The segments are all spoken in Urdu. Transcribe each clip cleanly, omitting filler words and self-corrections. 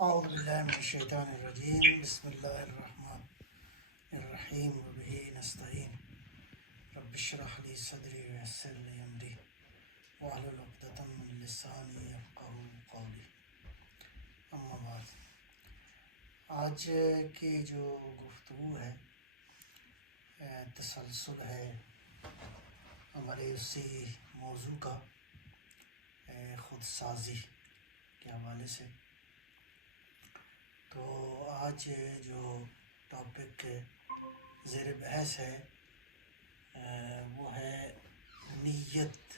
اعوذ باللہ من الشیطان الرجیم بسم اللہ الرحمن الرحیم وبہ نستعین رب اشرح لی صدری ویسر لی امری واحلل عقدۃ من لسانی یفقہوا قولی اما بعد۔ آج کی جو گفتگو ہے تسلسل ہے ہمارے اسی موضوع کا خود سازی کے حوالے سے۔ تو آج جو ٹاپک زیر بحث ہے وہ ہے نیت،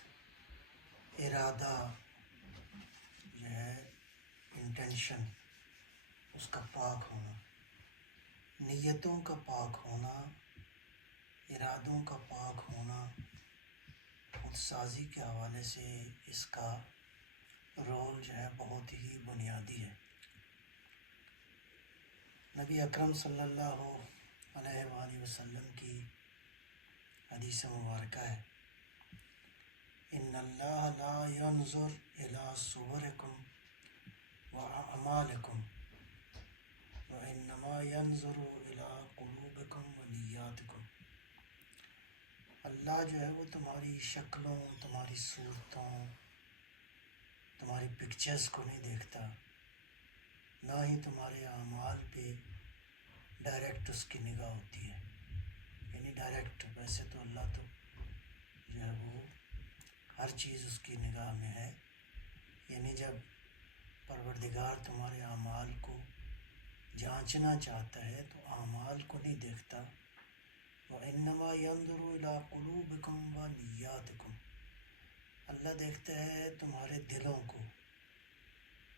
ارادہ جو ہے، انٹینشن، اس کا پاک ہونا، نیتوں کا پاک ہونا، ارادوں کا پاک ہونا، خود سازی کے حوالے سے اس کا رول جو ہے بہت ہی بنیادی ہے۔ نبی اکرم صلی اللہ علیہ وآلہ وسلم کی حدیث مبارکہ ہے، ان اللہ لا ينظر الى صورکم واعمالکم وانما ينظر الى قلوبکم ونیاتکم۔ اللہ جو ہے وہ تمہاری شکلوں، تمہاری صورتوں، تمہاری پکچرز کو نہیں دیکھتا، نہ ہی تمہارے اعمال پہ ڈائریکٹ اس کی نگاہ ہوتی ہے، یعنی ڈائریکٹ۔ ویسے تو اللہ تو جو ہے وہ ہر چیز اس کی نگاہ میں ہے، یعنی جب پروردگار تمہارے اعمال کو جانچنا چاہتا ہے تو اعمال کو نہیں دیکھتا۔ وَإِنَّمَا يَنظُرُ إِلَىٰ قُلُوبِكُمْ وَنِيَّاتِكُمْ، اللہ دیکھتا ہے تمہارے دلوں کو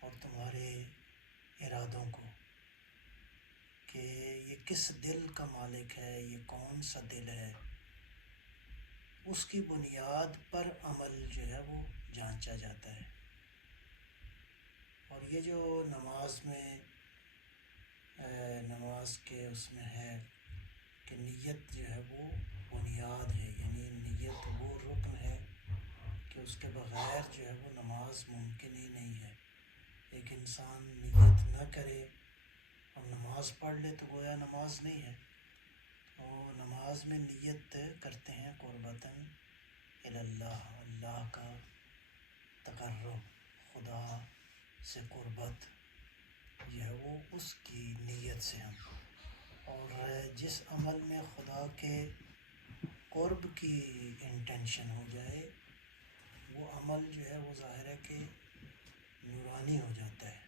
اور تمہارے ارادوں کو، کہ یہ کس دل کا مالک ہے، یہ کون سا دل ہے، اس کی بنیاد پر عمل جو ہے وہ جانچا جاتا ہے۔ اور یہ جو نماز کے اس میں ہے کہ نیت جو ہے وہ بنیاد ہے، یعنی نیت وہ رکن ہے کہ اس کے بغیر جو ہے وہ نماز ممکن ہی نہیں ہے۔ ایک انسان نیت نہ کرے اور نماز پڑھ لے تو گویا نماز نہیں ہے۔ اور نماز میں نیت کرتے ہیں قربتاً اللہ، اللہ کا تقرب، خدا سے قربت جو ہے وہ اس کی نیت سے ہم، اور جس عمل میں خدا کے قرب کی انٹینشن ہو جائے وہ عمل جو ہے وہ ظاہر ہے کہ نورانی ہو جاتا ہے۔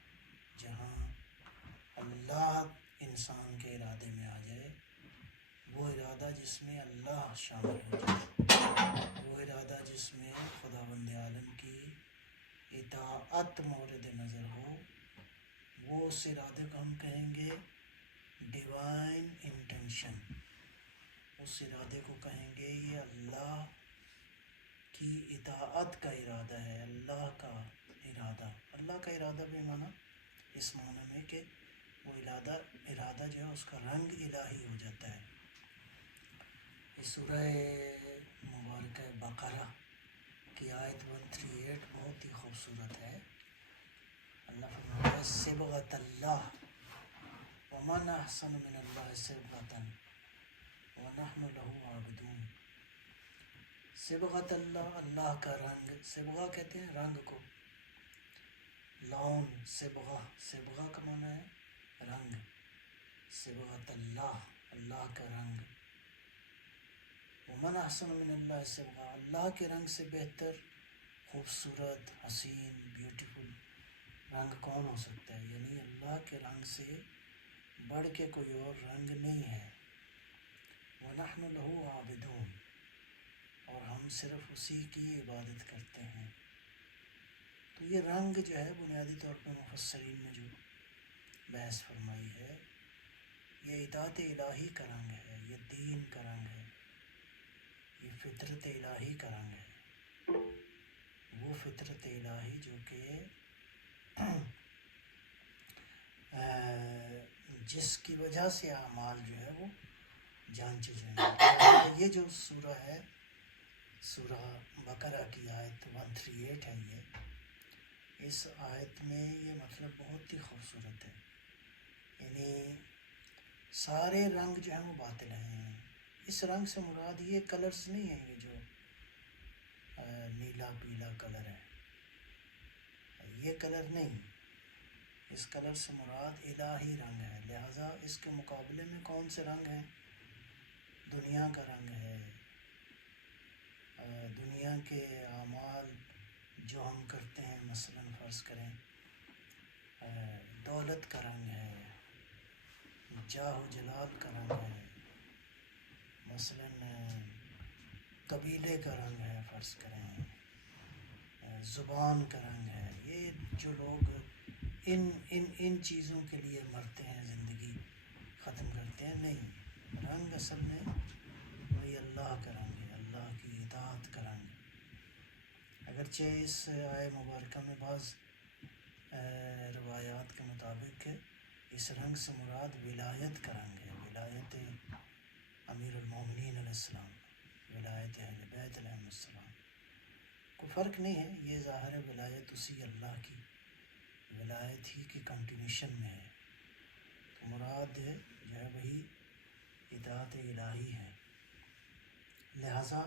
جہاں اللہ انسان کے ارادے میں آ جائے، وہ ارادہ جس میں اللہ شامل ہو جائے، وہ ارادہ جس میں خداوند عالم کی اطاعت مورد نظر ہو، وہ اس ارادے کو ہم کہیں گے ڈیوائن انٹینشن۔ اس ارادے کو کہیں گے یہ اللہ کی اطاعت کا ارادہ ہے، اللہ کا ارادہ۔ اللہ کا ارادہ بے معنی اس معنی میں کہ وہ ارادہ جو ہے اس کا رنگ الہی ہو جاتا ہے۔ اس سورہ مبارکہ بقرہ کی آیت 138 بہت ہی خوبصورت ہے۔ اللہ فرماتا ہے صبغۃ اللہ ومن احسن من اللہ صبغۃ ونحن لہ عابدون۔ صبغۃ اللہ، اللہ کا رنگ، صبغہ کہتے ہیں رنگ کو، لون، صبغہ کا معنی ہے رنگ۔ صبغۃ اللہ، اللہ کا رنگ۔ ومن احسن من اللہ صبغہ، اللہ کے رنگ سے بہتر، خوبصورت، حسین، بیوٹیفل رنگ کون ہو سکتا ہے؟ یعنی اللہ کے رنگ سے بڑھ کے کوئی اور رنگ نہیں ہے۔ وَنَحْنُ لَهُ عَابِدُونَ، اور ہم صرف اسی کی عبادت کرتے ہیں۔ تو یہ رنگ جو ہے بنیادی طور پر مفسرین نے جو بحث فرمائی ہے، یہ اطاعت الہی کا رنگ ہے، یہ دین کا رنگ ہے، یہ فطرت الہی کا رنگ ہے۔ وہ فطرت الہی جو کہ جس کی وجہ سے اعمال جو ہے وہ جانچے جائیں گے۔ یہ جو سورہ ہے، سورہ بقرہ کی آیت 138 ہے، اس آیت میں یہ مطلب بہت ہی خوبصورت ہے، یعنی سارے رنگ جو ہیں وہ باطل ہیں۔ اس رنگ سے مراد یہ کلرز نہیں ہیں، یہ جو نیلا پیلا کلر ہے، یہ کلر نہیں، اس کلر سے مراد الہی رنگ ہے۔ لہٰذا اس کے مقابلے میں کون سے رنگ ہیں؟ دنیا کا رنگ ہے، دنیا کے اعمال جو ہم کرتے ہیں، مثلاً فرض کریں دولت کا رنگ ہے، جاہ و جلال کا رنگ ہے، مثلاً قبیلے کا رنگ ہے، فرض کریں زبان کا رنگ ہے۔ یہ جو لوگ ان چیزوں کے لیے مرتے ہیں، زندگی ختم کرتے ہیں، نہیں، رنگ اصل میں وہی اللہ کا رنگ ہے، اللہ کی اطاعت کا رنگ ہے۔ اگرچہ اس آیہ مبارکہ میں بعض روایات کے مطابق اس رنگ سے مراد ولایت کا رنگ ہے، ولایت امیر المومنین علیہ السلام، ولایت اہل بیت علیہ السلام۔ کوئی فرق نہیں ہے، یہ ظاہر ولایت اسی اللہ کی ولایت ہی کی کنٹینیوشن میں ہے، تو مراد جو ہے وہی اطاعت الہی ہے۔ لہٰذا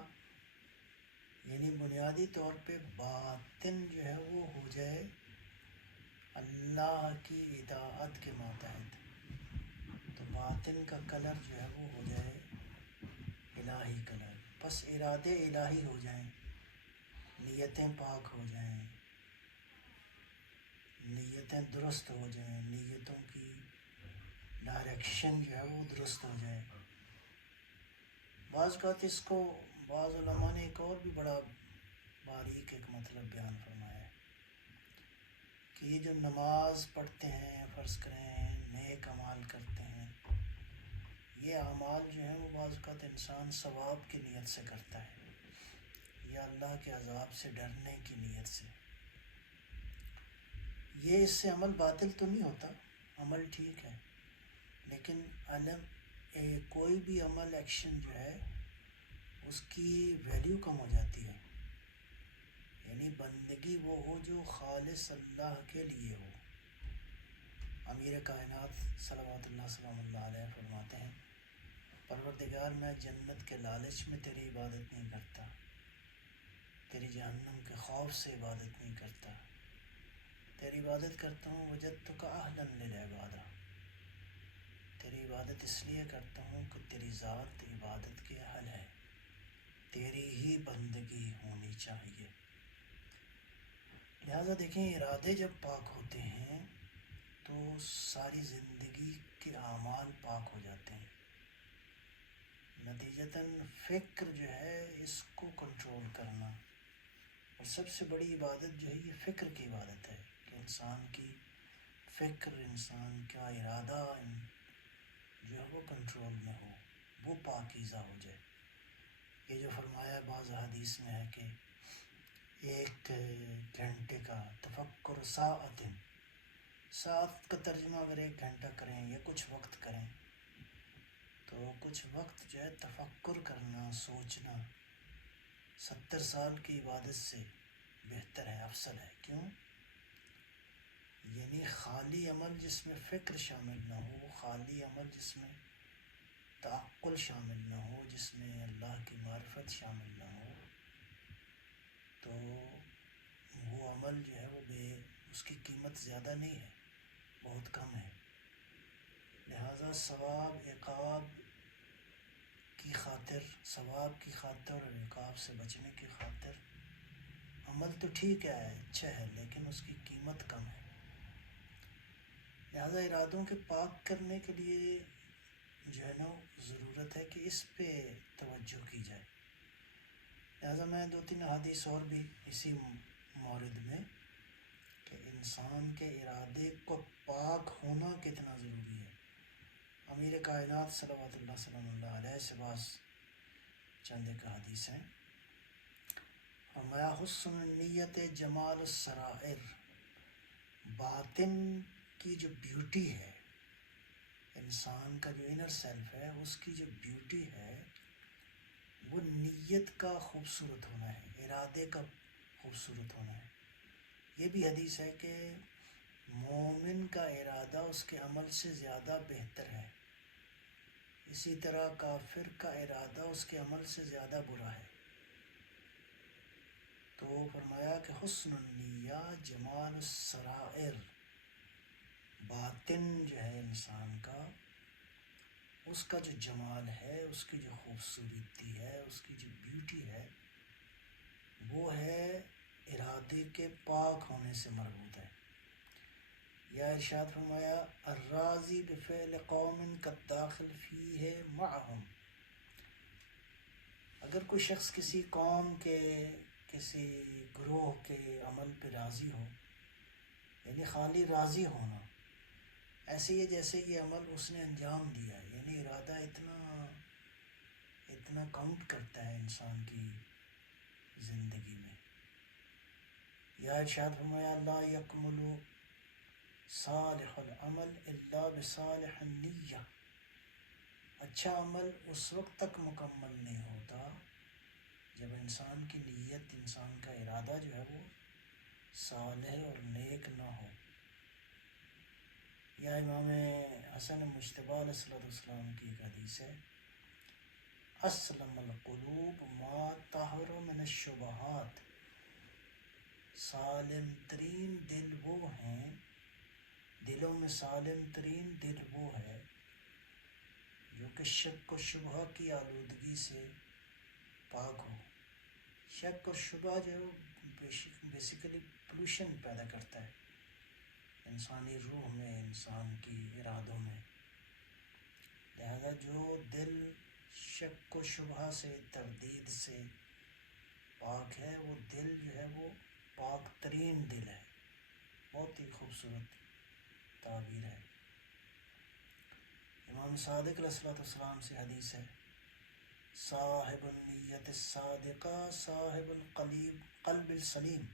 یعنی بنیادی طور پہ باطن جو ہے وہ ہو جائے اللہ کی اطاعت کے ماتحت، تو باطن کا کلر جو ہے وہ ہو جائے الہی کلر، بس ارادے الہی ہو جائیں، نیتیں پاک ہو جائیں، نیتیں درست ہو جائیں، نیتوں کی ڈائریکشن جو ہے وہ درست ہو جائے۔ بعض اوقات اس کو بعض علماء نے ایک اور بھی بڑا باریک ایک مطلب بیان فرمایا ہے کہ یہ جو نماز پڑھتے ہیں، فرض کریں نیک اعمال کرتے ہیں، یہ اعمال جو ہیں وہ بعض اوقات انسان ثواب کی نیت سے کرتا ہے یا اللہ کے عذاب سے ڈرنے کی نیت سے، یہ اس سے عمل باطل تو نہیں ہوتا، عمل ٹھیک ہے، لیکن کوئی بھی عمل ایکشن جو ہے اس کی ویلیو کم ہو جاتی ہے، یعنی بندگی وہ ہو جو خالص اللہ کے لیے ہو۔ امیر کائنات صلوات اللہ سلام اللہ علیہ فرماتے ہیں، پروردگار میں جنت کے لالچ میں تیری عبادت نہیں کرتا، تیری جہنم کے خوف سے عبادت نہیں کرتا، تیری عبادت کرتا ہوں وجدتک اہلا للعبادہ، تیری عبادت اس لیے کرتا ہوں کہ تیری ذات عبادت کے اہل ہے، تیری ہی بندگی ہونی چاہیے۔ لہٰذا دیکھیں، ارادے جب پاک ہوتے ہیں تو ساری زندگی کے اعمال پاک ہو جاتے ہیں، نتیجتاً فکر جو ہے اس کو کنٹرول کرنا، اور سب سے بڑی عبادت جو ہے یہ فکر کی عبادت ہے کہ انسان کی فکر، انسان کا ارادہ جو ہے وہ کنٹرول میں ہو، وہ پاکیزہ ہو جائے۔ یہ جو فرمایا بعض حدیث میں ہے کہ 1 گھنٹے کا تفکر ساعت کا ترجمہ اگر 1 گھنٹہ کریں یا کچھ وقت کریں، تو کچھ وقت جو ہے تفکر کرنا، سوچنا 70 سال کی عبادت سے بہتر ہے، افضل ہے۔ کیوں؟ یعنی خالی عمل جس میں فکر شامل نہ ہو، خالی عمل جس میں تعقل شامل نہ ہو، جس میں اللہ کی معرفت شامل نہ ہو، تو وہ عمل جو ہے وہ اس کی قیمت زیادہ نہیں ہے، بہت کم ہے۔ لہٰذا ثواب عقاب کی خاطر، ثواب کی خاطر اور عقاب سے بچنے کی خاطر عمل تو ٹھیک ہے، اچھا ہے، لیکن اس کی قیمت کم ہے۔ لہٰذا ارادوں کے پاک کرنے کے لیے جو ہے نا ضرورت ہے کہ اس پہ توجہ کی جائے۔ لہٰذا میں 2-3 حدیث اور بھی اسی مورد میں کہ انسان کے ارادے کو پاک ہونا کتنا ضروری ہے، امیر کائنات صلوات اللہ سلام اللہ علیہ سے بعض چند ایک حدیث ہیں۔ فرمایا حسن النیت جمال السرائر، باطن کی جو بیوٹی ہے، انسان کا جو انر سیلف ہے، اس کی جو بیوٹی ہے وہ نیت کا خوبصورت ہونا ہے، ارادے کا خوبصورت ہونا ہے۔ یہ بھی حدیث ہے کہ مومن کا ارادہ اس کے عمل سے زیادہ بہتر ہے، اسی طرح کافر کا ارادہ اس کے عمل سے زیادہ برا ہے۔ تو فرمایا کہ حسن النیہ جمال السرائر، باطن جو ہے انسان کا، اس کا جو جمال ہے، اس کی جو خوبصورتی ہے، اس کی جو بیوٹی ہے، وہ ہے ارادے کے پاک ہونے سے مربوط ہے۔ یا ارشاد فرمایا الراضی بفعل قوم کالداخل فیہ معہم، اگر کوئی شخص کسی قوم کے کسی گروہ کے عمل پہ راضی ہو، یعنی خالی راضی ہونا، ایسے ہی جیسے یہ عمل اس نے انجام دیا ہے، یعنی ارادہ اتنا کاؤنٹ کرتا ہے انسان کی زندگی میں۔ یا ارشاد فرمایا لا یکمل صالح العمل الا بصالح النیہ، اچھا عمل اس وقت تک مکمل نہیں ہوتا جب انسان کی نیت، انسان کا ارادہ جو ہے وہ صالح اور نیک نہ ہو۔ یا امام حسن مجتبی علیہ السلام کی ایک حدیث ہے اسلم القلوب ما طہر من الشبہات، سالم ترین دل وہ ہیں، دلوں میں سالم ترین دل وہ ہے جو کہ شک و شبہ کی آلودگی سے پاک ہو۔ شک اور شبہ جو بیسیکلی پولوشن پیدا کرتا ہے انسانی روح میں، انسان کی ارادوں میں، لہذا جو دل شک و شبہ سے، تردید سے پاک ہے، وہ دل جو ہے وہ پاک ترین دل ہے۔ بہت ہی خوبصورت تعبیر ہے۔ امام صادق علیہ السلام سے حدیث ہے صاحب النیت الصادقہ صاحب قلب السلیم،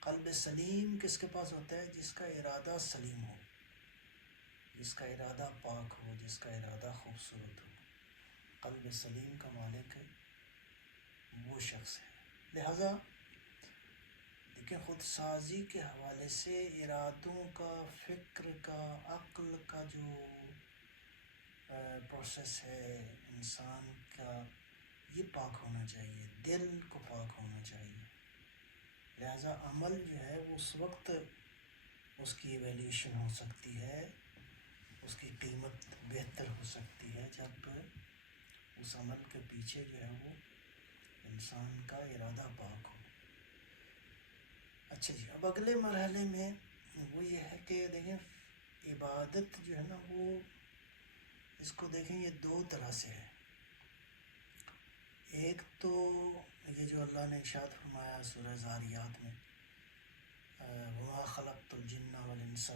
قلب سلیم کس کے پاس ہوتا ہے؟ جس کا ارادہ سلیم ہو، جس کا ارادہ پاک ہو، جس کا ارادہ خوبصورت ہو۔ قلب سلیم کا مالک وہ شخص ہے۔ لہذا دیکھیں، خود سازی کے حوالے سے ارادوں کا، فکر کا، عقل کا جو پروسیس ہے انسان کا، یہ پاک ہونا چاہیے، دل کو پاک ہونا چاہیے۔ لہذا عمل جو ہے وہ اس وقت اس کی ایویلیوشن ہو سکتی ہے، اس کی قیمت بہتر ہو سکتی ہے جب اس عمل کے پیچھے جو ہے وہ انسان کا ارادہ پاک ہو۔ اچھا جی، اب اگلے مرحلے میں وہ یہ ہے کہ دیکھیں عبادت جو ہے نا، وہ اس کو دیکھیں یہ دو طرح سے ہے۔ ایک تو یہ جو اللہ نے ارشاد فرمایا سورہ ذاریات میں وَمَا خَلَقْتُ الْجِنَّ وَالْإِنسَ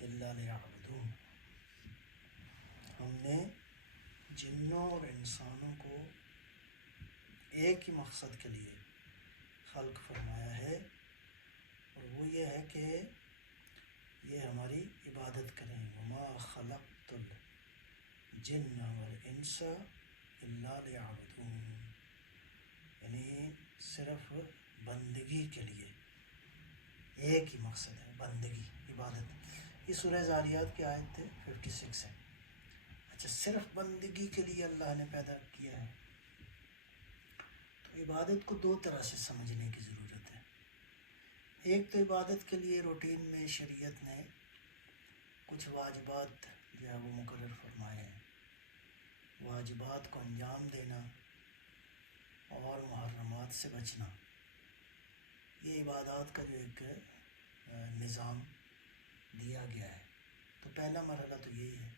إِلَّا لِيَعْبُدُونِ، ہم نے جنوں اور انسانوں کو ایک ہی مقصد کے لیے خلق فرمایا ہے، اور وہ یہ ہے کہ یہ ہماری عبادت کریں۔ وَمَا خَلَقْتُ الْجِنَّ وَالْإِنسَ إِلَّا لِيَعْبُدُونِ، یعنی صرف بندگی کے لیے، ایک ہی مقصد ہے، بندگی، عبادت۔ یہ سورہ ذاریات کی آیت 56 ہے۔ اچھا، صرف بندگی کے لیے اللہ نے پیدا کیا ہے، تو عبادت کو دو طرح سے سمجھنے کی ضرورت ہے۔ ایک تو عبادت کے لیے روٹین میں شریعت نے کچھ واجبات جو ہے وہ مقرر فرمائے ہیں، واجبات کو انجام دینا اور محرمات سے بچنا، یہ عبادات کا جو ایک نظام دیا گیا ہے۔ تو پہلا مرحلہ تو یہی ہے،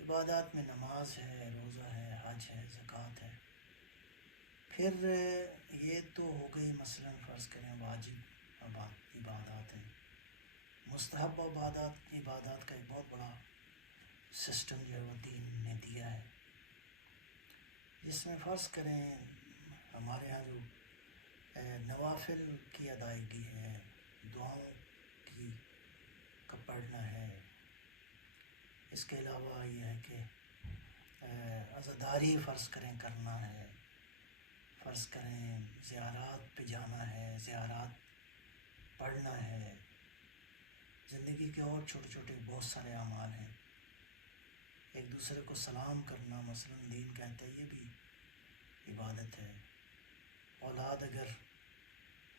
عبادات میں نماز ہے، روزہ ہے، حج ہے، زکوٰۃ ہے۔ پھر یہ تو ہو گئی مثلا فرض کریں واجب عبادات ہیں۔ مستحب عبادات کا ایک بہت بڑا سسٹم جو ہے وہ دین نے دیا ہے، جس میں فرض کریں ہمارے ہاں جو نوافل کی ادائیگی ہے، دعاؤں کا پڑھنا ہے، اس کے علاوہ یہ ہے کہ عزاداری فرض کریں کرنا ہے، فرض کریں زیارات پہ جانا ہے، زیارات پڑھنا ہے، زندگی کے اور چھوٹے چھوٹے بہت سارے اعمال ہیں، ایک دوسرے کو سلام کرنا مثلا دین کہتا ہے یہ بھی عبادت ہے، اولاد اگر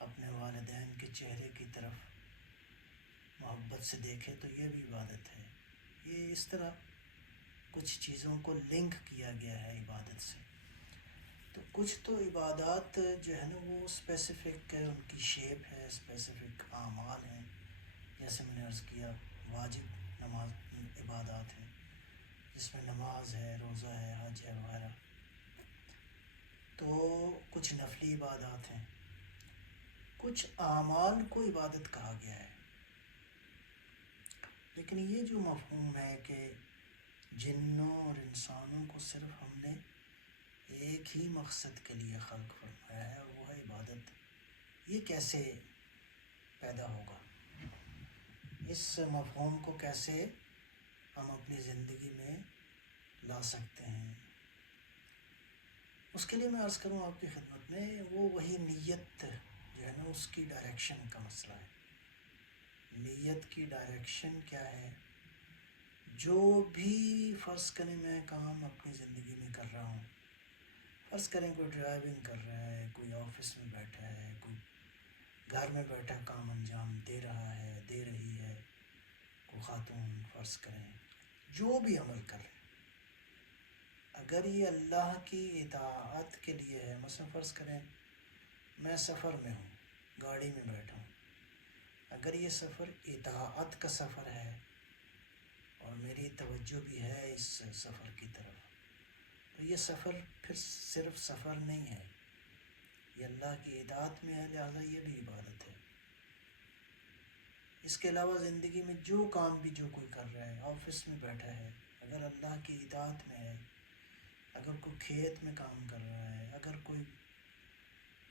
اپنے والدین کے چہرے کی طرف محبت سے دیکھے تو یہ بھی عبادت ہے۔ یہ اس طرح کچھ چیزوں کو لنک کیا گیا ہے عبادت سے۔ تو کچھ تو عبادات جو ہے نا وہ اسپیسیفک ان کی شیپ ہے، اسپیسیفک اعمال ہیں، جیسے میں نے عرض کیا واجب نماز عبادات ہیں جس میں نماز ہے، روزہ ہے، حج ہے وغیرہ۔ تو کچھ نفلی عبادات ہیں، کچھ اعمال کو عبادت کہا گیا ہے۔ لیکن یہ جو مفہوم ہے کہ جنوں اور انسانوں کو صرف ہم نے ایک ہی مقصد کے لیے خلق فرمایا ہے اور وہ ہے عبادت، یہ کیسے پیدا ہوگا؟ اس مفہوم کو کیسے ہم اپنی زندگی میں لا سکتے ہیں؟ اس کے لیے میں عرض کروں آپ کی خدمت میں، وہی نیت جو ہے نا اس کی ڈائریکشن کا مسئلہ ہے۔ نیت کی ڈائریکشن کیا ہے؟ جو بھی فرض کریں میں کام اپنی زندگی میں کر رہا ہوں، فرض کریں کوئی ڈرائیونگ کر رہا ہے، کوئی آفس میں بیٹھا ہے، کوئی گھر میں بیٹھا کام انجام دے رہا ہے، دے رہی ہے، کوئی خاتون فرض کریں جو بھی عمل کر رہے ہیں، اگر یہ اللہ کی اطاعت کے لیے ہے، مثلا فرض کریں میں سفر میں ہوں، گاڑی میں بیٹھا ہوں، اگر یہ سفر اطاعت کا سفر ہے اور میری توجہ بھی ہے اس سفر کی طرف، تو یہ سفر پھر صرف سفر نہیں ہے، یہ اللہ کی اطاعت میں ہے، لہذا یہ بھی عبادت ہے۔ اس کے علاوہ زندگی میں جو کام بھی جو کوئی کر رہا ہے، آفس میں بیٹھا ہے، اگر اللہ کی اطاعت میں ہے، اگر کوئی کھیت میں کام کر رہا ہے، اگر کوئی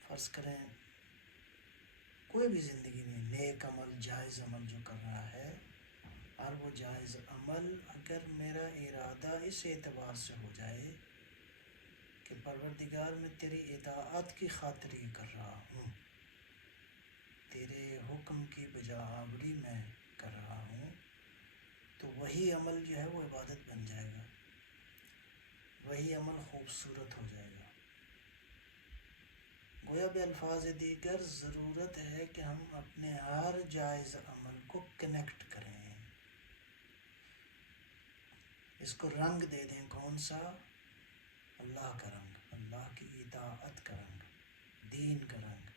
فرض کریں کوئی بھی زندگی میں نیک عمل، جائز عمل جو کر رہا ہے، اور وہ جائز عمل اگر میرا ارادہ اس اعتبار سے ہو جائے کہ پروردگار میں تیری اطاعت کی خاطر یہ کر رہا ہوں، تیرے حکم کی بجا آوری میں کر رہا ہوں، تو وہی عمل جو ہے وہ عبادت بن جائے گا، وہی عمل خوبصورت ہو جائے گا۔ گویا بالفاظ دیگر ضرورت ہے کہ ہم اپنے ہر جائز عمل کو کنیکٹ کریں، اس کو رنگ دے دیں، کون سا؟ اللہ کا رنگ، اللہ کی اطاعت کا رنگ، دین کا رنگ،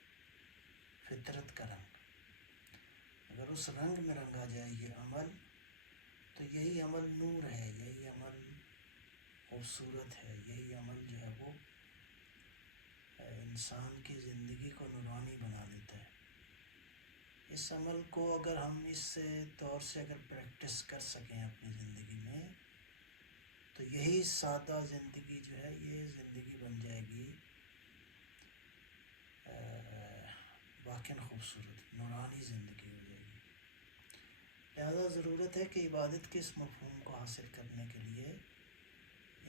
فطرت کا رنگ۔ اگر اس رنگ میں رنگا جائے یہ عمل تو یہی عمل نور ہے، یہی عمل خوبصورت ہے، یہی عمل جو ہے وہ انسان کی زندگی کو نورانی بنا دیتا ہے۔ اس عمل کو اگر ہم اس طور سے اگر پریکٹس کر سکیں اپنی زندگی میں تو یہی سادہ زندگی جو ہے یہ زندگی بن جائے گی واقعاً خوبصورت نورانی زندگی ہو جائے گی۔ لہذا ضرورت ہے کہ عبادت کے اس مفہوم کو حاصل کرنے کے لیے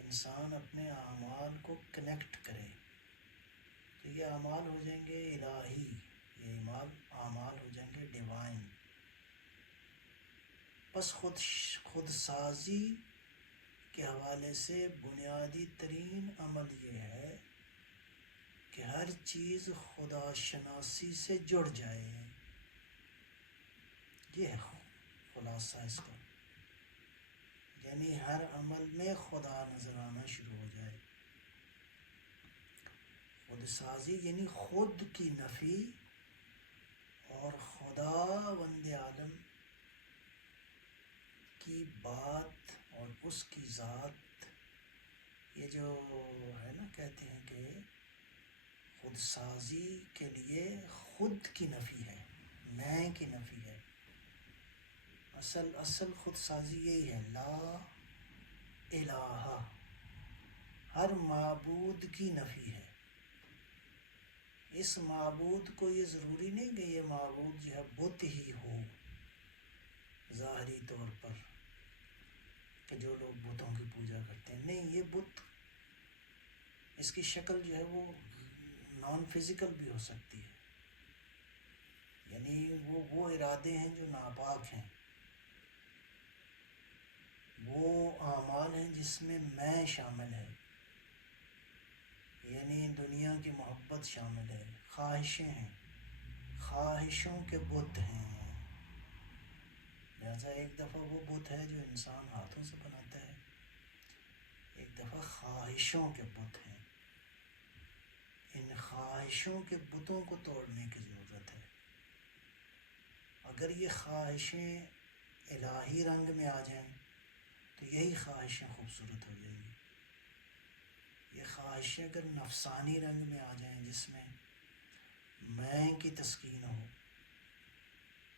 انسان اپنے اعمال کو کنیکٹ کرے، تو یہ اعمال ہو جائیں گے الہی، یہ اعمال ہو جائیں گے ڈیوائن۔ بس خود سازی کے حوالے سے بنیادی ترین عمل یہ ہے کہ ہر چیز خدا شناسی سے جڑ جائے، یہ ہے خلاصہ اس کا، یعنی ہر عمل میں خدا نظر آنا شروع ہو جائے۔ خود سازی یعنی خود کی نفی اور خدا وند عالم کی بات اور اس کی ذات، یہ جو ہے نا کہتے ہیں کہ خود سازی کے لیے خود کی نفی ہے، میں کی نفی ہے، اصل خود سازی یہی ہے، لا الہ، ہر معبود کی نفی ہے۔ اس معبود کو یہ ضروری نہیں کہ یہ معبود جو ہے بت ہی ہو ظاہری طور پر، کہ جو لوگ بتوں کی پوجا کرتے ہیں، نہیں، یہ بت اس کی شکل جو ہے وہ نان فزیکل بھی ہو سکتی ہے، یعنی وہ ارادے ہیں جو ناپاک ہیں، وہ اعمال ہیں جس میں شامل ہے، یعنی دنیا کی محبت شامل ہے، خواہشیں ہیں، خواہشوں کے بت ہیں۔ لہذا ایک دفعہ وہ بت ہے جو انسان ہاتھوں سے بناتا ہے، ایک دفعہ خواہشوں کے بت ہیں۔ ان خواہشوں کے بتوں کو توڑنے کی ضرورت ہے۔ اگر یہ خواہشیں الہی رنگ میں آ جائیں تو یہی خواہشیں خوبصورت ہو جائیں گی۔ یہ خواہشیں اگر نفسانی رنگ میں آ جائیں، جس میں کی تسکین ہو،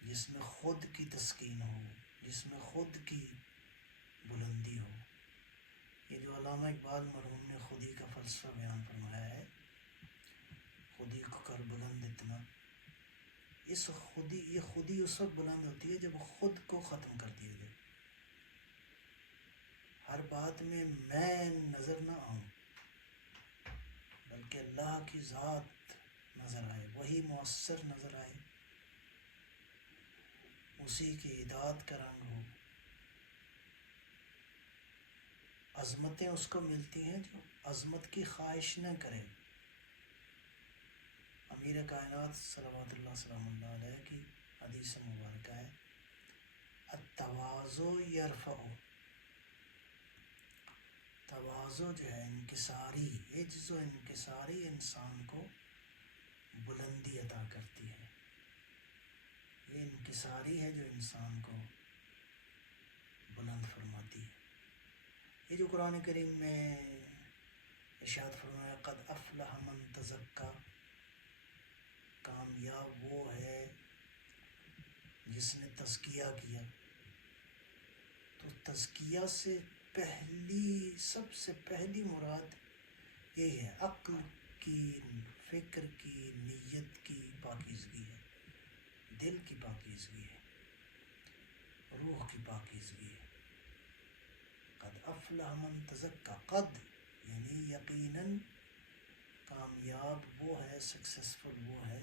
جس میں خود کی تسکین ہو، جس میں خود کی بلندی ہو، یہ جو علامہ اقبال مرحوم نے خودی کا فلسفہ بیان فرمایا ہے، خودی کو کر بلند اتنا، یہ خودی اس وقت بلند ہوتی ہے جب خود کو ختم کر دیا جائے، ہر بات میں نظر نہ آؤں، بلکہ اللہ کی ذات نظر آئے، وہی مؤثر نظر آئے، اسی کی اطاعت کا رنگ ہو، عظمتیں اس کو ملتی ہیں جو عظمت کی خواہش نہ کرے۔ امیر کائنات صلوات اللہ سلام اللہ علیہ کی حدیث مبارکہ ہے، التواضع یرفع، تواضع جو ہے انکساری، عجز و انکساری انسان کو بلندی عطا کرتی ہے۔ یہ انکساری ہے جو انسان کو بلند فرماتی ہے۔ یہ جو قرآن کریم میں ارشاد فرمایا قد افلح من تزکا، کامیاب وہ ہے جس نے تزکیہ کیا، تو تزکیہ سے سب سے پہلی مراد یہی ہے، عقل کی، فکر کی، نیت کی پاکیزگی ہے، دل کی پاکیزگی ہے، روح کی پاکیزگی ہے۔ قد افلح من تزکا، قد یعنی یقیناً کامیاب وہ ہے، سکسیسفل وہ ہے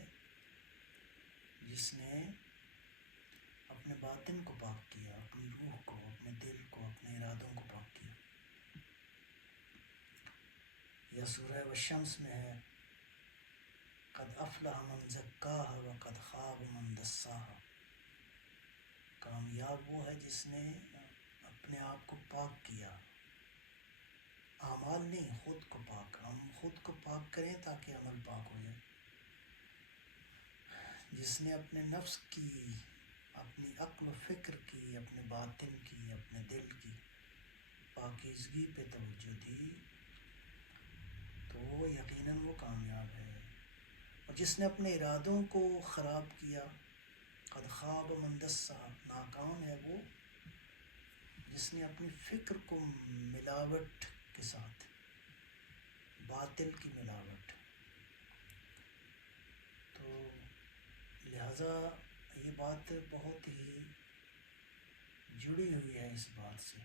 جس نے اپنے باطن کو پاک کیا، اپنی روح کو، اپنے دل کو، اپنے ارادوں کو پاک کیا۔ یا سورہ والشمس میں ہے قد افلح من زکاہا وقد خاب من دساہا، کامیاب وہ ہے جس نے اپنے آپ کو پاک کیا، اعمال نہیں، خود کو پاک، ہم خود کو پاک کریں تاکہ عمل پاک ہو جائے۔ جس نے اپنے نفس کی، اپنی عقل و فکر کی، اپنے باطن کی، اپنے دل کی پاکیزگی پہ توجہ دی تو یقیناً وہ کامیاب ہے۔ اور جس نے اپنے ارادوں کو خراب کیا، قد خاب من دسا، ناکام ہے وہ جس نے اپنی فکر کو ملاوٹ کے ساتھ، باطل کی ملاوٹ، تو لہٰذا یہ بات بہت ہی جڑی ہوئی ہے اس بات سے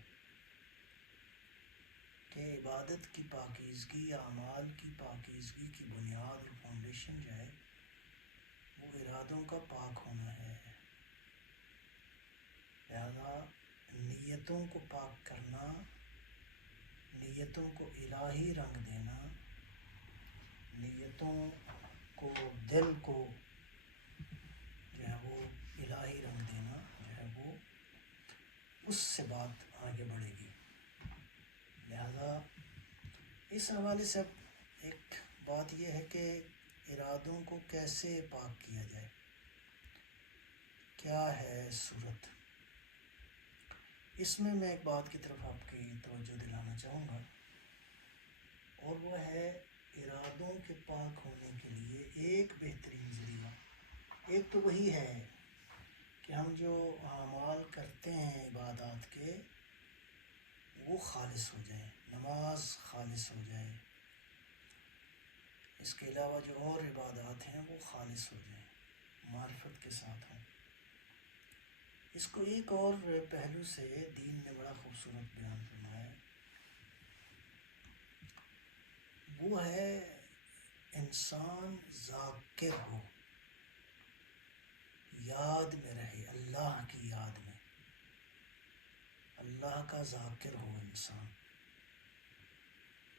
کہ عبادت کی پاکیزگی، اعمال کی پاکیزگی کی بنیاد اور فاؤنڈیشن جو ہے وہ ارادوں کا پاک ہونا ہے۔ لہذا نیتوں کو پاک کرنا، نیتوں کو الہی رنگ دینا، نیتوں کو، دل کو جو ہے وہ الہی رنگ دینا، جو ہے وہ اس سے بات آگے بڑھے گی۔ لہذا اس حوالے سے اب ایک بات یہ ہے کہ ارادوں کو کیسے پاک کیا جائے، کیا ہے صورت۔ اس میں ایک بات کی طرف آپ کی توجہ دلانا چاہوں گا، اور وہ ہے ارادوں کے پاک ہونے کے لیے ایک بہترین ذریعہ، ایک تو وہی ہے کہ ہم جو اعمال کرتے ہیں عبادات کے وہ خالص ہو جائیں، نماز خالص ہو جائے، اس کے علاوہ جو اور عبادات ہیں وہ خالص ہو جائیں، معرفت کے ساتھ ہوں۔ اس کو ایک اور پہلو سے دین نے بڑا خوبصورت بیان فرمایا ہے، وہ ہے انسان ذاکر ہو، یاد میں رہے، اللہ کی یاد میں، اللہ کا ذاکر ہو انسان۔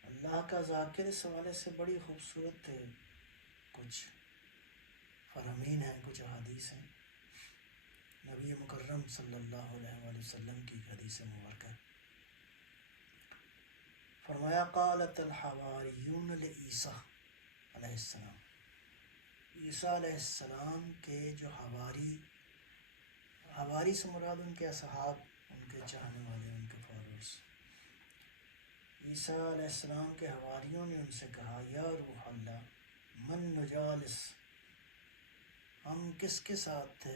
اللہ کا ذاکر اس حوالے سے بڑی خوبصورت کچھ فرامین ہیں، کچھ احادیث ہیں۔ نبی مکرم صلی اللہ علیہ وآلہ وسلم کی حدیث مبارکہ، فرمایا قالت الحواریون لعیسیٰ علیہ السلام، عیسیٰ علیہ السلام کے جو حواری سے مراد ان کے اصحاب، ان کے چاہنے والے، ان کے فالوورز۔ عیسیٰ علیہ السلام کے حواریوں نے ان سے کہا یا روح اللہ من نجالس، ہم کس کے ساتھ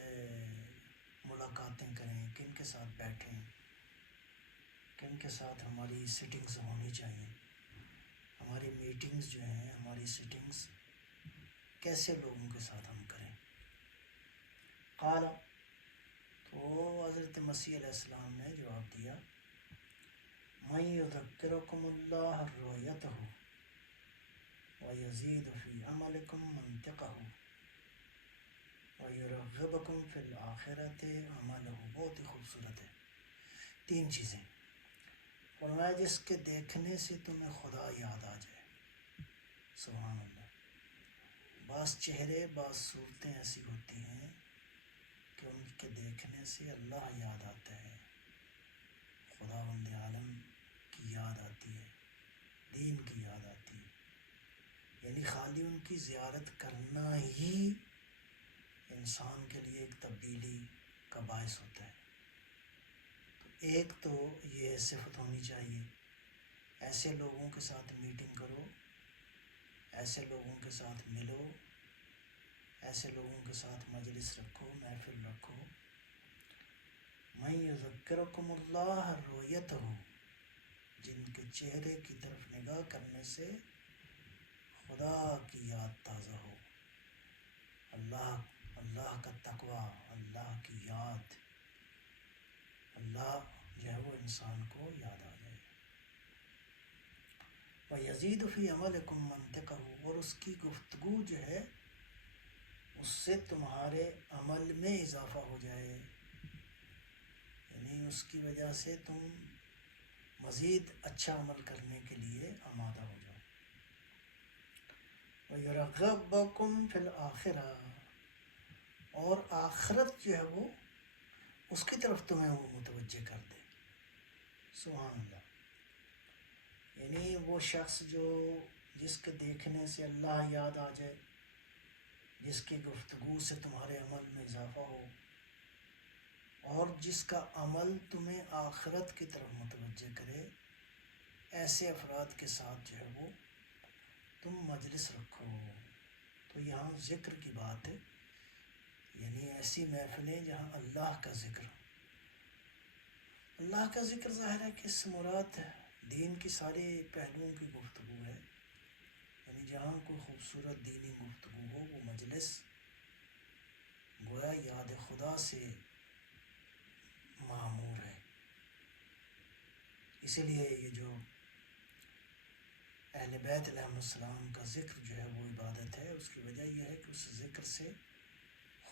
ملاقاتیں کریں، کن کے ساتھ بیٹھیں، کن کے ساتھ ہماری سٹنگز ہونی چاہیے، ہماری میٹنگز جو ہیں، ہماری سٹنگز کیسے لوگوں کے ساتھ ہم کریں۔ قال، تو حضرت مسیح علیہ السلام نے جواب دیا من یذکرکم اللہ رؤیتہ ویزید فی عملکم منطقہ ویرغبکم فی الآخرۃ عملہ۔ بہت ہی خوبصورت ہے، 3 چیزیں۔ فرمایا جس کے دیکھنے سے تمہیں خدا یاد آ جائے۔ سبحان اللہ۔ بعض چہرے، بعض صورتیں ایسی ہوتی ہیں کہ ان کے دیکھنے سے اللہ یاد آتا ہے، خداوند عالم کی یاد آتی ہے، دین کی یاد آتی ہے، یعنی خالی ان کی زیارت کرنا ہی انسان کے لیے ایک تبدیلی کا باعث ہوتا ہے۔ تو ایک تو یہ صفت ہونی چاہیے، ایسے لوگوں کے ساتھ میٹنگ کرو، ایسے لوگوں کے ساتھ ملو، ایسے لوگوں کے ساتھ مجلس رکھو، محفل رکھو۔ من یذکرکم اللہ رؤیتہ، جن کے چہرے کی طرف نگاہ کرنے سے خدا کی یاد تازہ ہو، اللہ کا تقوی، اللہ کی یاد، اللہ جو ہے وہ انسان کو یاد آ جائے۔ وَيَزِيدُ فِي عَمَلِكُمْ مَنْطِقَهُ، اور اس کی گفتگو جو ہے اس سے تمہارے عمل میں اضافہ ہو جائے، یعنی اس کی وجہ سے تم مزید اچھا عمل کرنے کے لیے آمادہ ہو جاؤ۔ وَيُرَغِّبُكُمْ فِي الْآخِرَةِ، اور آخرت جو ہے وہ اس کی طرف تمہیں وہ متوجہ کر دے۔ سبحان اللہ۔ یعنی وہ شخص جس کے دیکھنے سے اللہ یاد آ جائے، جس کی گفتگو سے تمہارے عمل میں اضافہ ہو، اور جس کا عمل تمہیں آخرت کی طرف متوجہ کرے، ایسے افراد کے ساتھ جو ہے وہ تم مجلس رکھو۔ تو یہاں ذکر کی بات ہے، یعنی ایسی محفلیں جہاں اللہ کا ذکر ہو۔ اللہ کا ذکر ظاہر ہے کہ اس سے مراد دین کی ساری پہلوؤں کی گفتگو ہے، یعنی جہاں کوئی خوبصورت دینی گفتگو ہو، وہ مجلس گویا یاد خدا سے معمور ہے۔ اسی لیے یہ جو اہل بیت علیہ السلام کا ذکر جو ہے وہ عبادت ہے، اس کی وجہ یہ ہے کہ اس ذکر سے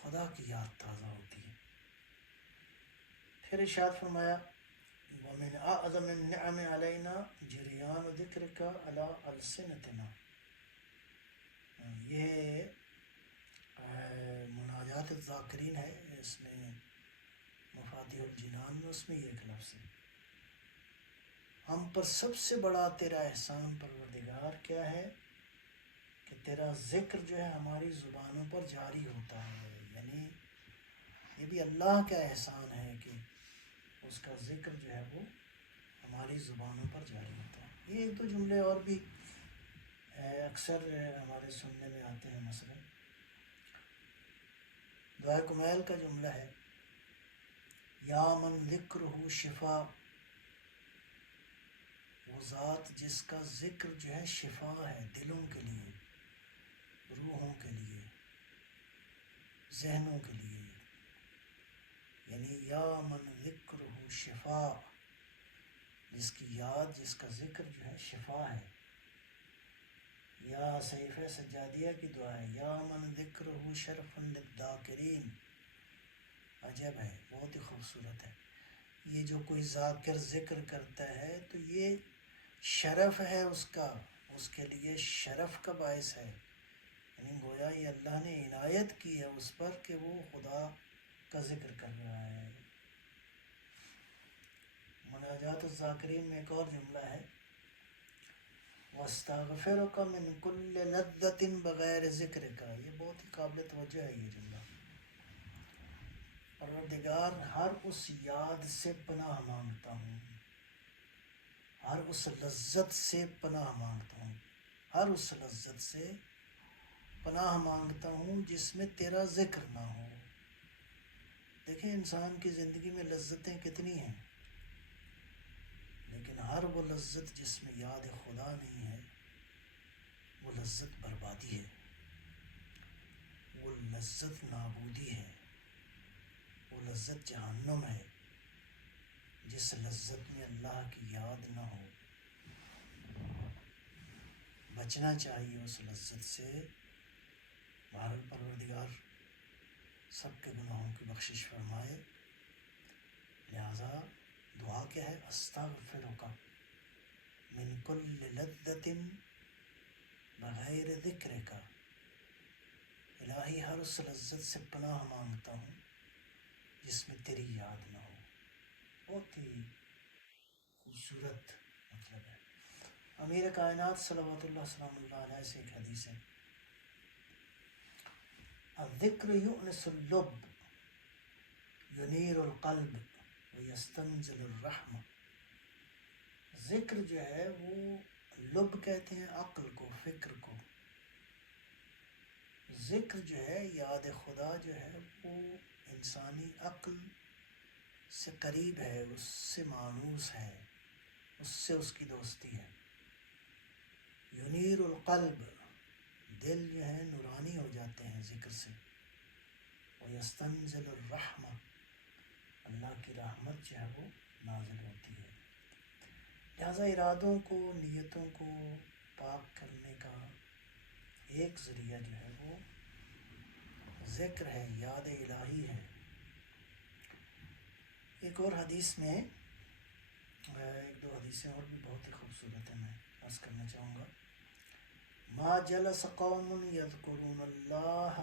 خدا کی یاد تازہ ہوتی ہے۔ پھر ارشاد فرمایا وَمِنْ أَعْظَمِ النِّعَمِ عَلَيْنَا جِرْيَانُ ذِكْرِكَ عَلَىٰ أَلْسِنَتِنَا، یہ مناجات الذاکرین ہے، اس میں مفاتیح الجنان میں اس میں یہ ایک لفظ ہے، ہم پر سب سے بڑا تیرا احسان پروردگار کیا ہے کہ تیرا ذکر جو ہے ہماری زبانوں پر جاری ہوتا ہے۔ یعنی یہ بھی اللہ کا احسان ہے کہ اس کا ذکر جو ہے وہ ہماری زبانوں پر جاری ہوتا ہے۔ یہ 1-2 جملے اور بھی اکثر ہمارے سننے میں آتے ہیں، مثلا دعائے کمیل کا جملہ ہے یا من ذکرہ شفا، وہ ذات جس کا ذکر جو ہے شفا ہے، دلوں کے لیے، روحوں کے لیے، ذہنوں کے لیے، یعنی یا من ذکرہ شفا، جس کی یاد، جس کا ذکر جو ہے شفا ہے، یا صحیفہ سجادیہ کی دعا ہے، یا من ذکرہ شرف للذاکرین. عجب ہے، بہت ہی خوبصورت ہے. یہ جو کوئی ذاکر ذکر کرتا ہے تو یہ شرف ہے اس کا، اس کے لیے شرف کا باعث ہے. یعنی گویا یہ اللہ نے عنایت کی ہے اس پر کہ وہ خدا کا ذکر کر رہا ہے. مناجات الذاکرین میں ایک اور جملہ ہے، وَاسْتَغْفِرُكَ مِنْ كُلِّ لَذَّةٍ بغیر ذکر کا. یہ بہت ہی قابل توجہ ہے یہ جملہ. پروردگار ہر اس یاد سے پناہ مانگتا ہوں، ہر اس لذت سے پناہ مانگتا ہوں، ہر اس لذت سے پناہ مانگتا ہوں جس میں تیرا ذکر نہ ہو. دیکھیں انسان کی زندگی میں لذتیں کتنی ہیں، لیکن ہر وہ لذت جس میں یاد خدا نہیں ہے وہ لذت بربادی ہے، وہ لذت نابودی ہے، وہ لذت جہنم ہے. جس لذت میں اللہ کی یاد نہ ہو، بچنا چاہیے اس لذت سے. بہرحال پروردگار سب کے گناہوں کی بخشش فرمائے. لہذا دعا کیا ہے؟ استغفرک من کل لذت بغیر ذکر کا. الہی ہر اس لذت سے پناہ مانگتا ہوں جس میں تیری یاد نہ ہو. بہت ہی خوبصورت مطلب ہے. امیر کائنات صلوات اللہ سلام اللہ علیہ سے ایک حدیث ہے، الذکر یؤنس اللب ینیر القلب ویستنزل الرحمہ. ذکر جو ہے وہ لب کہتے ہیں عقل کو، فکر کو. ذکر جو ہے، یاد خدا جو ہے وہ انسانی عقل سے قریب ہے، اس سے مانوس ہے، اس سے اس کی دوستی ہے. ینیر القلب، دل جو ہے نورانی ہو جاتے ہیں ذکر سے. ویستنزل الرحمہ، اللہ کی رحمت جو ہے وہ نازل ہوتی ہے. لہٰذا ارادوں کو، نیتوں کو پاک کرنے کا ایک ذریعہ جو ہے وہ ذکر ہے، یاد الہی ہے. ایک اور حدیث میں، ایک دو حدیثیں اور بھی بہت ہی خوبصورت ہیں، میں عرض کرنا چاہوں گا. ما جلس قوم یذکرون اللہ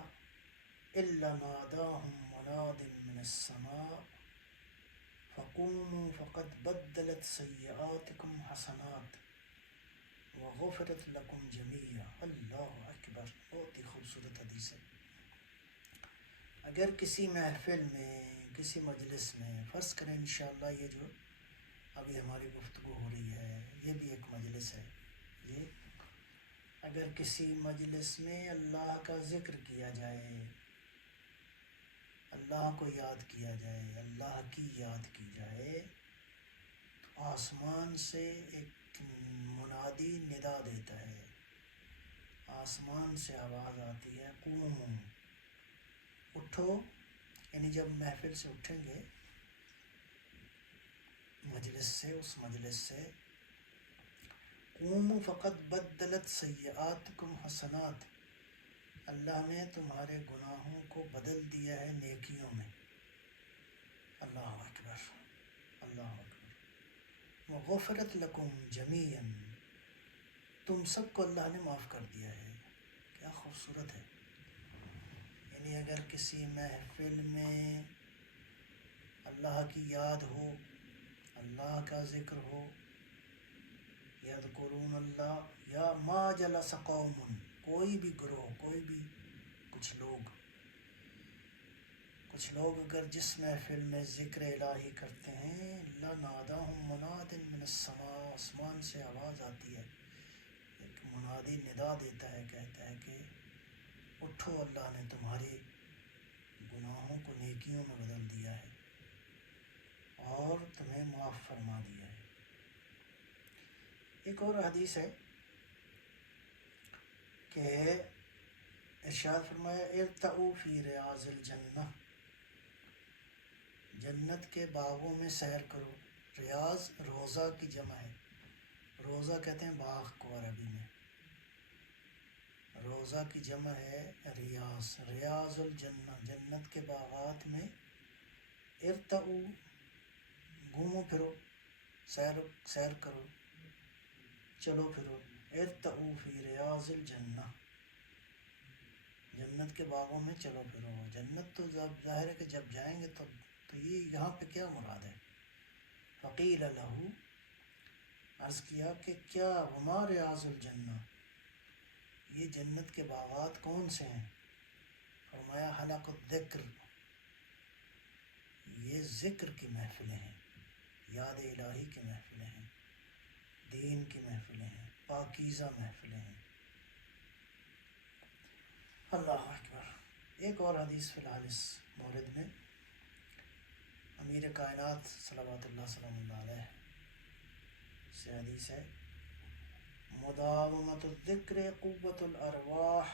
الا ناداہم مناد من السماء فقوموا فقد بدلت سیئاتکم حسنات وغفرت لکم جمیعا. اللہ اکبر، بہت ہی خوبصورت حدیث ہے. اگر کسی محفل میں، کسی مجلس میں، فرض کریں انشاءاللہ یہ جو ابھی ہماری گفتگو ہو رہی ہے یہ بھی ایک مجلس ہے، یہ اگر کسی مجلس میں اللہ کا ذکر کیا جائے، اللہ کو یاد کیا جائے، اللہ کی یاد کی جائے، تو آسمان سے ایک منادی ندا دیتا ہے، آسمان سے آواز آتی ہے قوموا، اٹھو. یعنی جب محفل سے اٹھیں گے، مجلس سے، اس مجلس سے، قوموا فقد بدلت سیئاتکم حسنات، اللہ نے تمہارے گناہوں کو بدل دیا ہے نیکیوں میں. اللہ اکبر، اللہ اکبر. وغفرت لکم جمیعا، تم سب کو اللہ نے معاف کر دیا ہے. کیا خوبصورت ہے. یعنی اگر کسی محفل میں اللہ کی یاد ہو، اللہ کا ذکر ہو، یذکرون اللہ، یا ما جلس قوم، کوئی بھی گروہ، کوئی بھی کچھ لوگ اگر جس محفل میں ذکر الہی کرتے ہیں، لناداہم مناد من السماء، آسمان سے آواز آتی ہے، ایک منادی ندا دیتا ہے، کہتا ہے کہ اٹھو، اللہ نے تمہارے گناہوں کو نیکیوں میں بدل دیا ہے اور تمہیں معاف فرما دیا ہے. ایک اور حدیث ہے کہ ارشاد فرمایا ارتعوا فی ریاض الجنہ، جنت کے باغوں میں سیر کرو. ریاض روضہ کی جمع ہے، روضہ کہتے ہیں باغ کو عربی میں. روضہ کی جمع ہے ریاض، ریاض الجنہ، جنت کے باغات میں ارتعو، گھومو پھرو، سیر کرو، چلو پھرو، ارتعو فی ریاض الجنہ، جنت کے باغوں میں چلو پھرو۔ جنت تو ظاہر ہے کہ جب جائیں گے تو یہ یہاں پہ کیا مراد ہے؟ فقیل لہو، عرض کیا کہ کیا وما ریاض الجنہ، یہ جنت کے باغات کون سے ہیں؟ فرمایا حلق الذکر، یہ ذکر کی محفلیں ہیں، یاد الہی کی محفلیں ہیں، دین کی محفلیں ہیں، پاکیزہ محفلیں ہیں۔ اللہ اکبر۔ ایک اور حدیث فی الحال اس مورد میں، امیر کائنات صلوات اللہ سلام اللہ علیہ سے حدیث ہے، مداومۃ الذکر قوت الارواح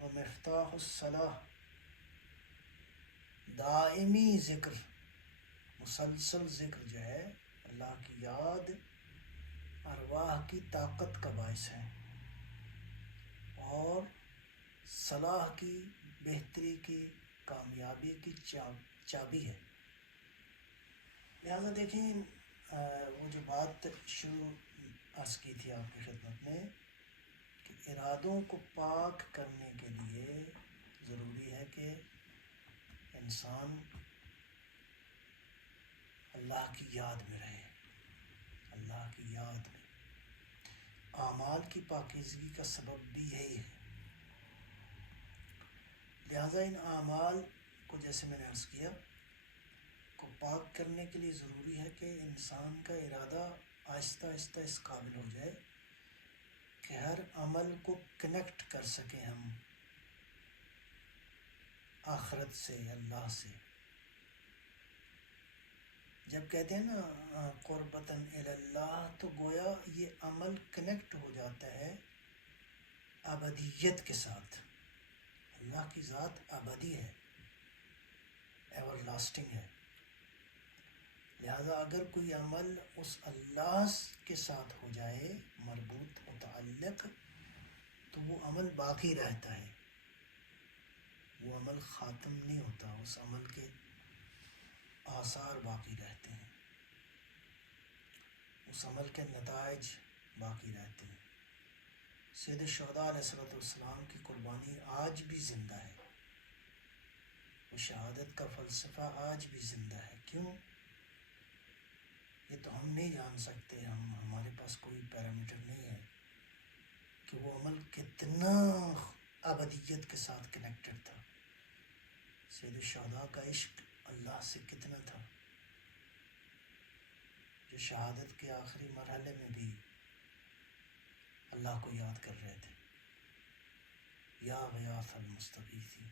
و مفتاح الصلاح، دائمی ذکر، مسلسل ذکر جو ہے اللہ کی یاد ارواح کی طاقت کا باعث ہے اور صلاح کی، بہتری کی، کامیابی کی چابی ہے۔ لہٰذا دیکھیں وہ جو بات شروع عرض کی تھی آپ کی خدمت میں کہ ارادوں کو پاک کرنے کے لیے ضروری ہے کہ انسان اللہ کی یاد میں رہے، اللہ کی یاد میں۔ اعمال کی پاکیزگی کا سبب بھی یہی ہے۔ لہٰذا ان اعمال کو، جیسے میں نے عرض کیا، کو پاک کرنے کے لیے ضروری ہے کہ انسان کا ارادہ آہستہ آہستہ اس قابل ہو جائے کہ ہر عمل کو کنیکٹ کر سکیں ہم آخرت سے، اللہ سے۔ جب کہتے ہیں نا قربتاً الی اللہ، تو گویا یہ عمل کنیکٹ ہو جاتا ہے ابدیت کے ساتھ۔ اللہ کی ذات ابدی ہے، ایور لاسٹنگ ہے۔ لہذا اگر کوئی عمل اس اللہ کے ساتھ ہو جائے مربوط، متعلق، تو وہ عمل باقی رہتا ہے، وہ عمل ختم نہیں ہوتا، اس عمل کے آثار باقی رہتے ہیں، اس عمل کے نتائج باقی رہتے ہیں۔ سید الشہداء علیہ السلام کی قربانی آج بھی زندہ ہے، وہ شہادت کا فلسفہ آج بھی زندہ ہے۔ کیوں؟ یہ تو ہم نہیں جان سکتے، ہمارے پاس کوئی پیرامیٹر نہیں ہے کہ وہ عمل کتنا ابدیت کے ساتھ کنیکٹڈ تھا، سید الشہداء کا عشق اللہ سے کتنا تھا، جو شہادت کے آخری مرحلے میں بھی اللہ کو یاد کر رہے تھے، یا غیاث المستغیثین۔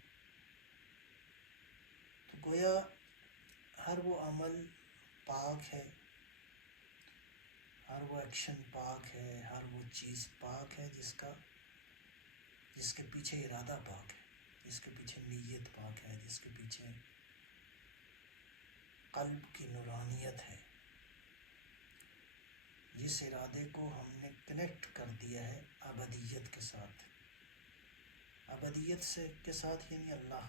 تو گویا ہر وہ عمل پاک ہے، ہر وہ ایکشن پاک ہے، ہر وہ چیز پاک ہے جس کے پیچھے ارادہ پاک ہے، جس کے پیچھے نیت پاک ہے، جس کے پیچھے قلب کی نورانیت ہے، جس ارادے کو ہم نے کنیکٹ کر دیا ہے ابدیت کے ساتھ۔ ابدیت کے ساتھ یعنی اللہ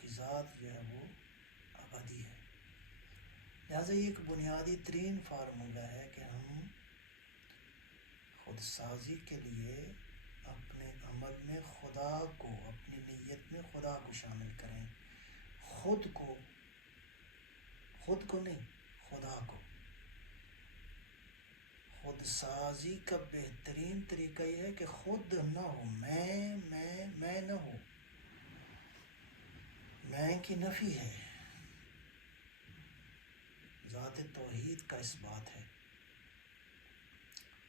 کی ذات جو ہے وہ ابدی ہے۔ لہٰذا یہ ایک بنیادی ترین فارمولہ ہے کہ ہم خود سازی کے لیے اپنے عمل میں خدا کو، اپنی نیت میں خدا کو شامل کریں، خود کو نہیں، خدا کو۔ خود سازی کا بہترین طریقہ یہ ہے کہ خود نہ ہو، میں نہ ہو، میں کی نفی ہے، ذات توحید کا اس بات ہے۔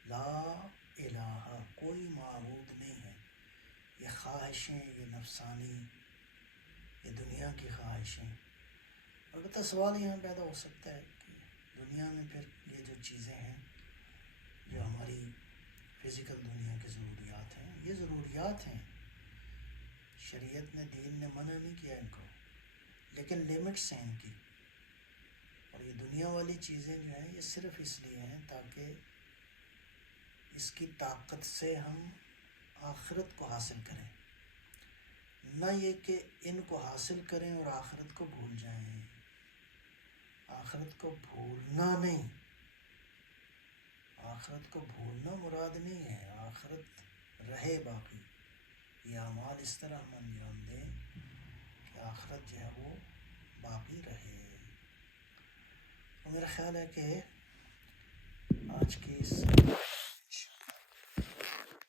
لا الہ، کوئی معبود نہیں ہے۔ یہ خواہشیں، یہ نفسانی، یہ دنیا کی خواہشیں۔ البتہ سوال یہاں پیدا ہو سکتا ہے کہ دنیا میں پھر یہ جو چیزیں ہیں، جو ہماری فزیکل دنیا کی ضروریات ہیں، یہ ضروریات ہیں، شریعت نے، دین نے منع نہیں کیا ان کو، لیکن لمٹس ہیں ان کی۔ اور یہ دنیا والی چیزیں جو ہیں، یہ صرف اس لیے ہیں تاکہ اس کی طاقت سے ہم آخرت کو حاصل کریں، نہ یہ کہ ان کو حاصل کریں اور آخرت کو بھول جائیں۔ آخرت کو بھولنا نہیں، آخرت کو بھولنا مراد نہیں ہے، آخرت رہے باقی۔ یہ اعمال اس طرح ہم انجام دیں کہ آخرت جو ہے وہ باقی رہے۔ تو میرا خیال ہے کہ آج کی اس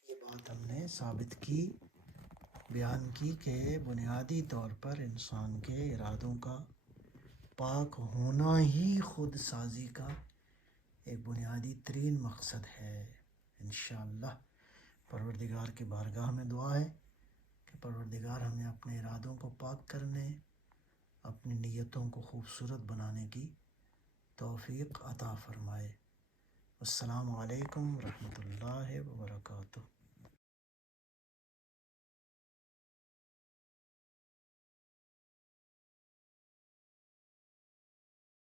یہ بات ہم نے ثابت کی، بیان کی کہ بنیادی طور پر انسان کے ارادوں کا پاک ہونا ہی خود سازی کا ایک بنیادی ترین مقصد ہے۔ انشاءاللہ پروردگار کی بارگاہ میں دعا ہے کہ پروردگار ہمیں اپنے ارادوں کو پاک کرنے، اپنی نیتوں کو خوبصورت بنانے کی توفیق عطا فرمائے۔ السلام علیکم ورحمۃ اللہ وبرکاتہ۔